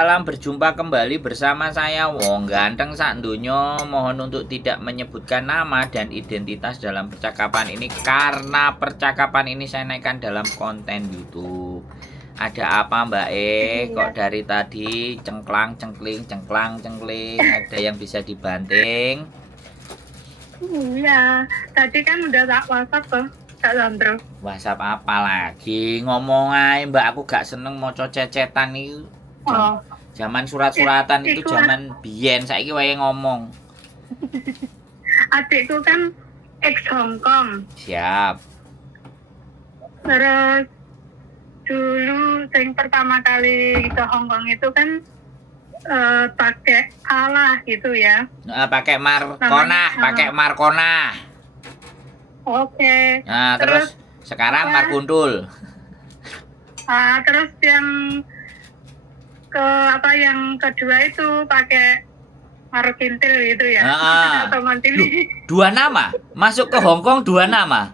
Salam berjumpa kembali bersama saya Wong Ganteng sak donya. Mohon untuk tidak menyebutkan nama dan identitas dalam percakapan ini karena percakapan ini saya naikkan dalam konten YouTube. Ada apa Mbak kok Iya, dari tadi cengklang cengkling cengklang cengkling, ada yang bisa dibanting? iya. Tadi kan udah tak WhatsApp tuh, Kak Sandro. WhatsApp apa lagi? Ngomong aja Mbak, aku gak seneng moco cecetan itu. Oh, Zaman surat-suratan itu iku zaman biyen, saiki wae ngomong. adikku kan ex Hongkong. Siap. Terus dulu yang pertama kali ke Hongkong itu kan pakai Allah gitu ya. Pakai Namanya Markona, pakai Markona. Oke. Nah, Terus terus sekarang apa? Markundul. Terus yang kedua itu pakai Marokintil gitu ya. Heeh. Atau Loh, Mantili. dua nama. Masuk ke Hong Kong dua nama.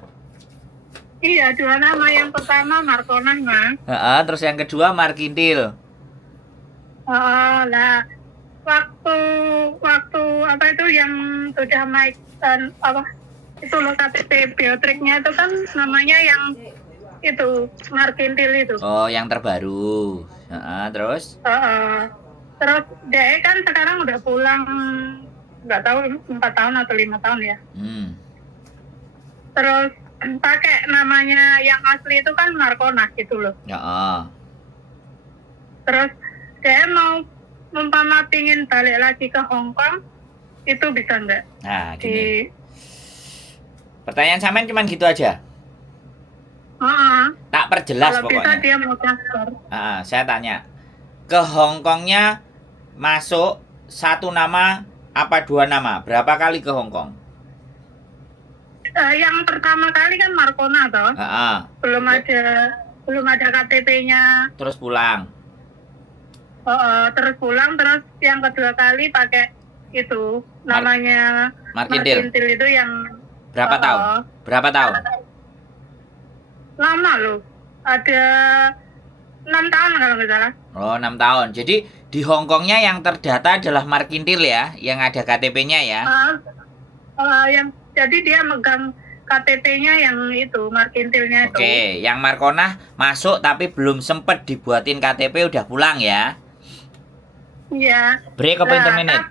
Iya, dua nama. Yang pertama Markona, Mas. Heeh, terus yang kedua Markintil. Oh, lah waktu waktu apa itu yang sudah naik apa itu loh KTP biotriknya itu kan namanya yang itu Markintil itu. Oh, yang terbaru. Heeh, terus Terus dia kan sekarang udah pulang nggak tahu 4 tahun atau 5 tahun ya. hmm. Terus pakai namanya yang asli itu kan Markona gitu loh. Heeh. Terus dia mau umpama pingin balik lagi ke Hong Kong itu bisa nggak? Nah, gini. Pertanyaan sampean cuman gitu aja. Tak perjelas Kalau bisa pokoknya. dia mau transfer. Saya tanya. Ke Hong Kongnya masuk satu nama apa dua nama? Berapa kali ke Hong Kong? Yang pertama kali kan Markona toh, belum ada KTP-nya. Terus pulang. Terus pulang, terus yang kedua kali pakai itu namanya Markintil. Markintil itu yang Berapa tahun? Berapa tahun? lama loh, ada 6 tahun kalau nggak salah. Oh, 6 tahun. Jadi di Hong Kongnya yang terdata adalah Markintil ya, yang ada KTP-nya ya. Jadi dia megang KTP-nya yang itu Markintilnya itu. Oke, yang Markona masuk tapi belum sempet dibuatin KTP udah pulang ya. Iya. Break apa interminate?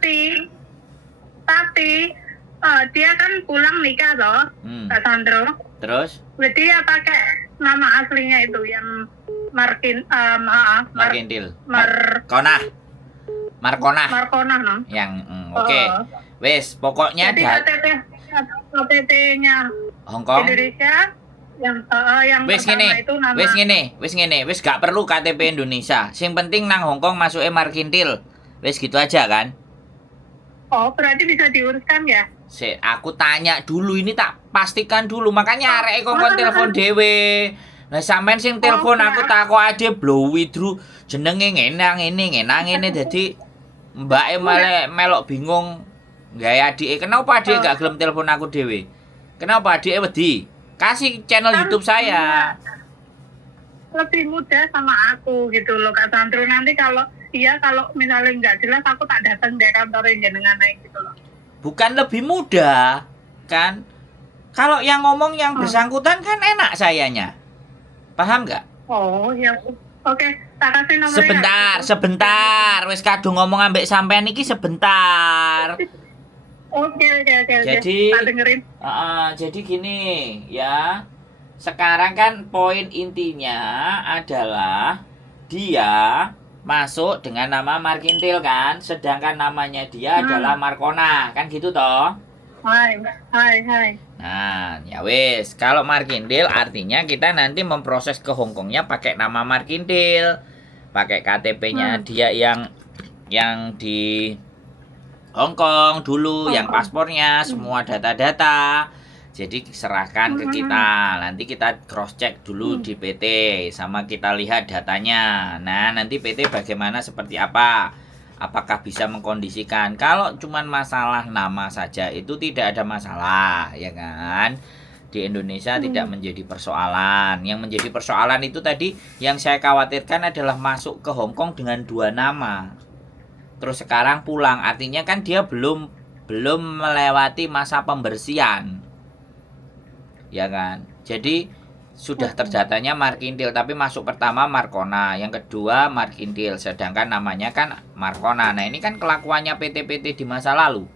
Tapi dia kan pulang nikah toh, Kak Sandro. Terus? Berarti ya pakai nama aslinya itu yang Markintil. Markona. Markona no. Yang oke. Wes, pokoknya jadi KTP-nya Hong Kong Indonesia yang pertama itu nama. Wes ngene, wes gak perlu KTP Indonesia. Sing penting nang Hong Kong masuke Markintil. Wes gitu aja kan? Oh, berarti bisa diuruskan ya? Aku tanya dulu, ini tak pastikan dulu. Makanya arek kok telepon dhewe. Nah, sampean sing telepon aku takok ade blowi through jenenge ngene dadi mbake malah melok bingung gawe adike. Kenapa adike gak gelem telepon aku dhewe? Kenapa adike wedi? Kasih channel YouTube saya. Lebih mudah sama aku gitu loh Kak Sandro. Nanti kalau misalnya nggak jelas aku tak datang di kantor jenengan gitu loh. Bukan lebih mudah kan? Kalau yang ngomong yang bersangkutan kan enak sayanya. Paham nggak? Oh ya. Oke, tak kasih nomornya. Sebentar. Wes kadung ngomong ambek sampean iki sebentar. Oke. Jadi, tak dengerin. Jadi gini ya. Sekarang kan poin intinya adalah dia masuk dengan nama Markintil kan, sedangkan namanya dia adalah Markona, kan gitu toh? Hai. Nah, ya wes, kalau Markintil artinya kita nanti memproses ke Hong Kongnya pakai nama Markintil, pakai KTP-nya dia yang di Hong Kong dulu, yang paspornya, semua data-data. Jadi serahkan ke kita. Nanti kita cross check dulu di PT sama kita lihat datanya. Nah, nanti PT bagaimana seperti apa? Apakah bisa mengkondisikan? Kalau cuman masalah nama saja itu tidak ada masalah, ya kan? di Indonesia tidak menjadi persoalan. Yang menjadi persoalan itu tadi yang saya khawatirkan adalah masuk ke Hong Kong dengan 2 nama. Terus sekarang pulang, artinya kan dia belum melewati masa pembersihan. Ya kan? Jadi sudah terdatanya Markintil, tapi masuk pertama Marcona, yang kedua Markintil, sedangkan namanya kan Marcona. Nah, ini kan kelakuannya PT-PT di masa lalu.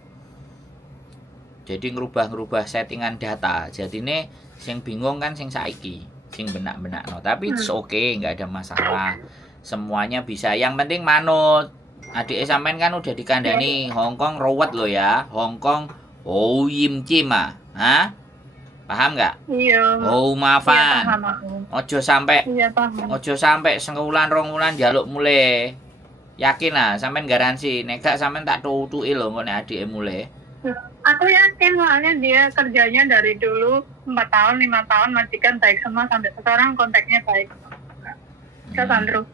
Jadi ngerubah settingan data. Jadi ini sing bingung kan sing saiki, sing benak-benak no. Tapi it's okay, nggak ada masalah. Semuanya bisa. Yang penting manut. Adik sampean kan udah dikandani Hong Kong rawat lo ya. Hong Kong oh yim cima. Hah? Paham nggak? Iya. Oh Iya, maafan. paham aku. Ojo sampai sengwulan rong wulan njaluk mulai. Yakin lah, sampean garansi. Nek gak sampean tak tutuki lho engko nek adike mulai. Aku yakin soalnya dia kerjanya dari dulu 4 tahun, 5 tahun majikan baik semua sampai sekarang kontaknya baik. Ke Sandro.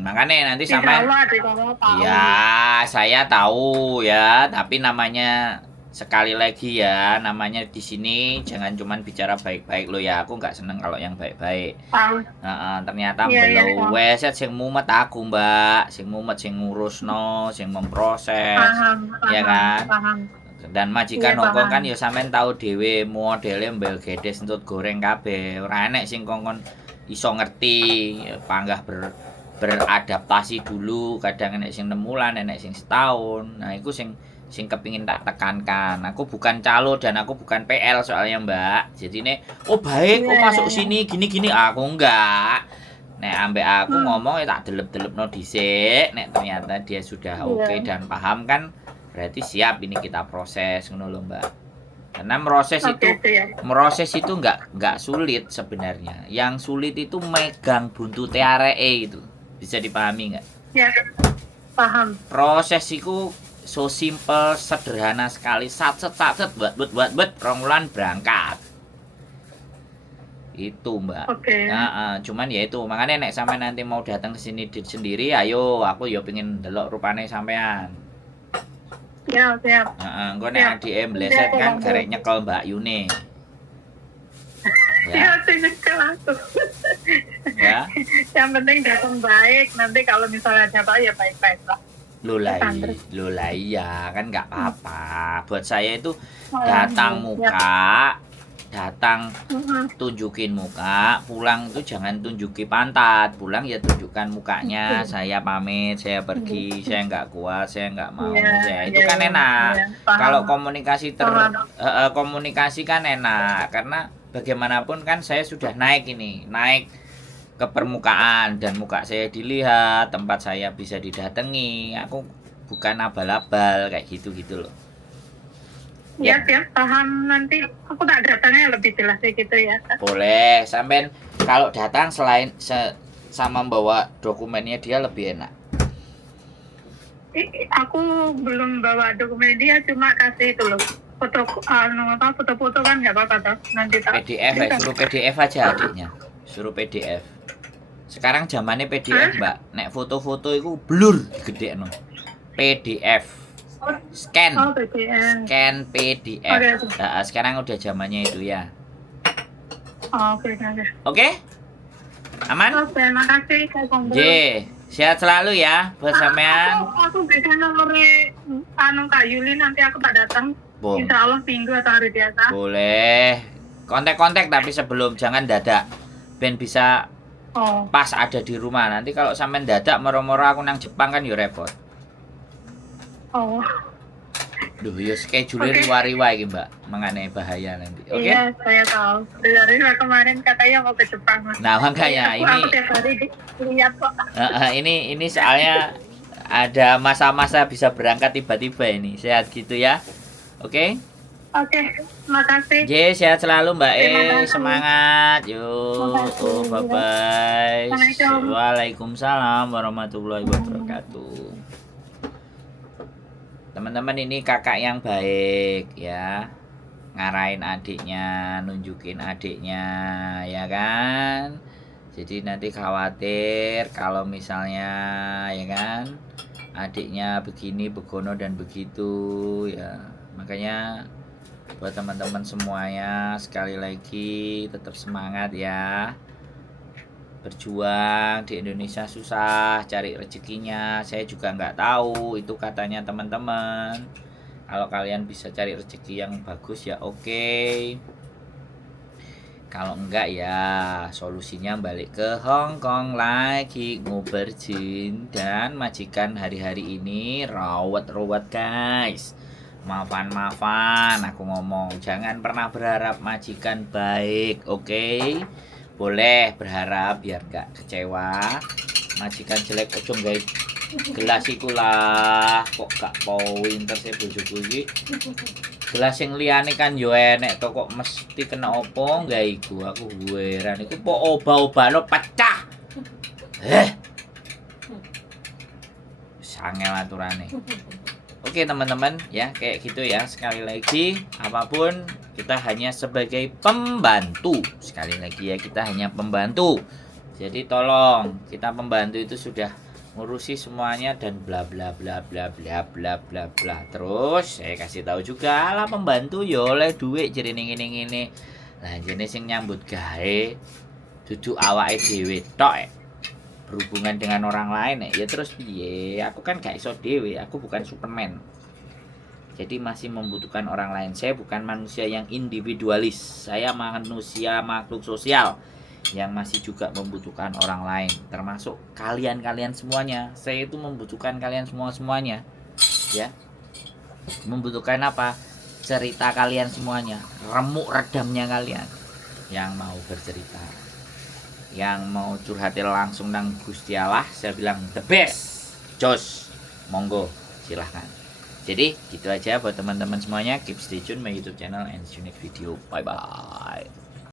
Makanya nanti Insya sampean. Allah adik kamu tahu. Ya, saya tahu ya, tapi namanya sekali lagi ya, namanya di sini jangan cuman bicara baik-baik lo ya. Aku nggak seneng kalau yang baik-baik. Tahu. Ternyata Iya, belum weset sing mumet aku, Mbak. Sing mumet sing ngurusno, sing memproses. Paham. Ya kan? Paham. Dan majikan Iya, Hong Kong kan paham. ya sampean tahu dhewe modele mbel gedes entut goreng kabeh. Ora enek sing kongkon iso ngerti, panggah beradaptasi dulu. Kadang enek sing 6 bulan, enek sing setahun. Nah, iku sing kepingin tak tekankan. Aku bukan calo dan aku bukan PL soalnya, Mbak. Jadi nih, oh baik, oh masuk sini gini-gini, aku enggak. Nek ambek aku ngomong ya tak delep-delepno dhisik. Nek ternyata dia sudah oke dan paham kan, berarti siap ini kita proses ngono lho, Mbak. Karena proses itu enggak sulit sebenarnya. Yang sulit itu megang buntut areke itu. Bisa dipahami enggak? Ya, paham. Proses itu so simple, sederhana sekali. Satset buat ronglan berangkat. Itu, Mbak. Oke. Cuman ya itu, makanya nek sampai nanti mau datang ke sini sendiri, ayo aku ya pengen delok rupane sampean. Ya, siap. Engko nek adike mleset kan garek nyekel Mbak Yune. Ya, nyekel aku. Ya. Yang penting datang baik. Nanti kalau misalnya ada apa ya baik-baik lah. Lola iya kan nggak apa-apa. Buat saya itu datang muka, datang tunjukin muka, pulang itu jangan tunjuki pantat. Pulang ya tunjukkan mukanya. Saya pamit, saya pergi, saya nggak kuat, saya nggak mau. Itu kan enak. Kalau komunikasi kan enak karena bagaimanapun kan saya sudah naik ke permukaan dan muka saya dilihat, tempat saya bisa didatangi. Aku bukan abal-abal kayak gitu loh. Ya, siap, paham. Nanti aku tak datangnya lebih jelas kayak gitu ya. Boleh, sampean kalau datang selain sama membawa dokumennya dia lebih enak. Aku belum bawa dokumen dia, cuma kasih itu loh. Foto-foto kan nggak apa-apa toh. Nanti tak PDF, suruh PDF aja adiknya. Suruh PDF. Sekarang zamannya PDF, Mbak. Nek foto-foto itu blur gedekno. PDF. Scan. PDF. Scan PDF. Sekarang udah zamannya itu ya. Oke? Aman? Oke, makasih Kak Kombo. Sehat selalu ya buat sampean. Aku bisa nomori Kak Yuli, nanti aku tak datang. Insya Allah minggu atau hari biasa. Boleh. Kontak-kontak tapi sebelum, jangan dadak. Ben bisa pas ada di rumah. Nanti kalau sampean dadak moro-moro aku nang Jepang kan ya repot. Duh, ya schedule riwa-riwa iki, Mbak. Mangane bahaya nanti. Oke? Iya, saya tahu. Dari kemarin katanya mau ke Jepang. Nah, makanya aku tiap hari lihat kok. Ini soalnya ada masa-masa bisa berangkat tiba-tiba ini. Sehat gitu ya. Oke? Oke, makasih. Sehat selalu Mbak semangat. Yuk, bye-bye. Waalaikumsalam warahmatullahi wabarakatuh. Teman-teman, ini kakak yang baik ya. Ngarahin adiknya, nunjukin adiknya, ya kan? Jadi nanti khawatir kalau misalnya ya kan adiknya begini, begono dan begitu ya. Makanya Buat teman-teman semuanya, sekali lagi tetap semangat ya. Berjuang di Indonesia susah cari rezekinya. Saya juga nggak tahu, itu katanya teman-teman. Kalau kalian bisa cari rezeki yang bagus ya oke. Kalau enggak ya solusinya balik ke Hong Kong lagi nguberjin. Dan majikan hari-hari ini rawat-rawat guys. Maafan aku ngomong, jangan pernah berharap majikan baik, oke? Boleh berharap biar gak kecewa. Majikan jelek ojo guys, gelas iku lah kok gak poin terus bojoku iki. Gelas yang liyane kan yo enek to, kok mesti kena opo gak iku. Aku heran iku po oba-obano pecah. Sangel aturane. Oke teman-teman ya, kayak gitu ya. Sekali lagi apapun kita hanya sebagai pembantu. Sekali lagi ya, kita hanya pembantu. Jadi tolong, kita pembantu itu sudah ngurusi semuanya dan bla bla bla bla bla bla bla bla. Terus saya kasih tahu juga lah, pembantu ya oleh duit jadi ngene. Lah jenis yang nyambut gawe duduk awake dhewe tok berhubungan dengan orang lain ya terus piye? Aku kan gak iso dhewe, aku bukan Superman. Jadi masih membutuhkan orang lain. Saya bukan manusia yang individualis. Saya manusia makhluk sosial yang masih juga membutuhkan orang lain, termasuk kalian semuanya. Saya itu membutuhkan kalian semuanya. Ya. Membutuhkan apa? Cerita kalian semuanya, remuk redamnya kalian yang mau bercerita. Yang mau curhatin langsung nang Gusti Allah, saya bilang the best. Jos, monggo, silahkan. Jadi gitu aja buat teman-teman semuanya. Keep stay tune my YouTube channel and see you next video. Bye bye.